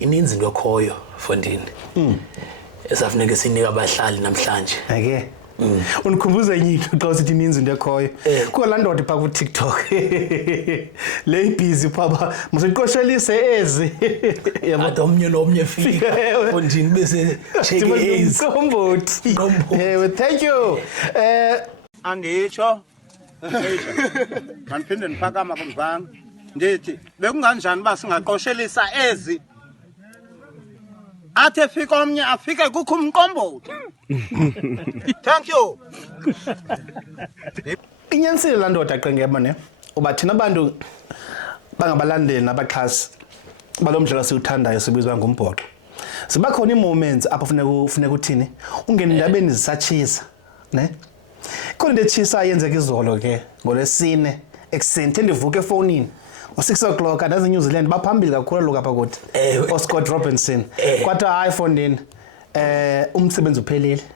Ininzi into ekhoyo Fondini. Esafuneka sinika abahlali namhlanje. Ake. Unikhumbuza enye into xa usithi ininzi into ekhoyo. Kula ndoda pha ku TikTok. Le busy phaba msiqoshelise ezi. Yabo omnye nomnye fika Fondini bese check ezi. Ngombothi. Thank you. Anditsho. Mandiphinde ndiphakama kumzana. Ndithi bekunganjani ba singaqoshelisa ezi? Athe fika omnye afike kukho umqombothi. Thank you. Inyanisile la ndoda qengeba ne. Uba thina abantu bangabalandeli nabaxhasi balomdlalo siwuthandayo sibizwa ngombhoxo. Siba khona moments apho funeka uthini ungena indabeni zisatshisa, ne? Khona into etshisa yenzeka izolo ke ngolesine ekseni ndivuka efonini. O6 o'clock adaze New Zealand baphambili kakhulu lokho apha kuthi. Oscott Robinson. Kwathi hayi Fondini umsebenzi uphelile.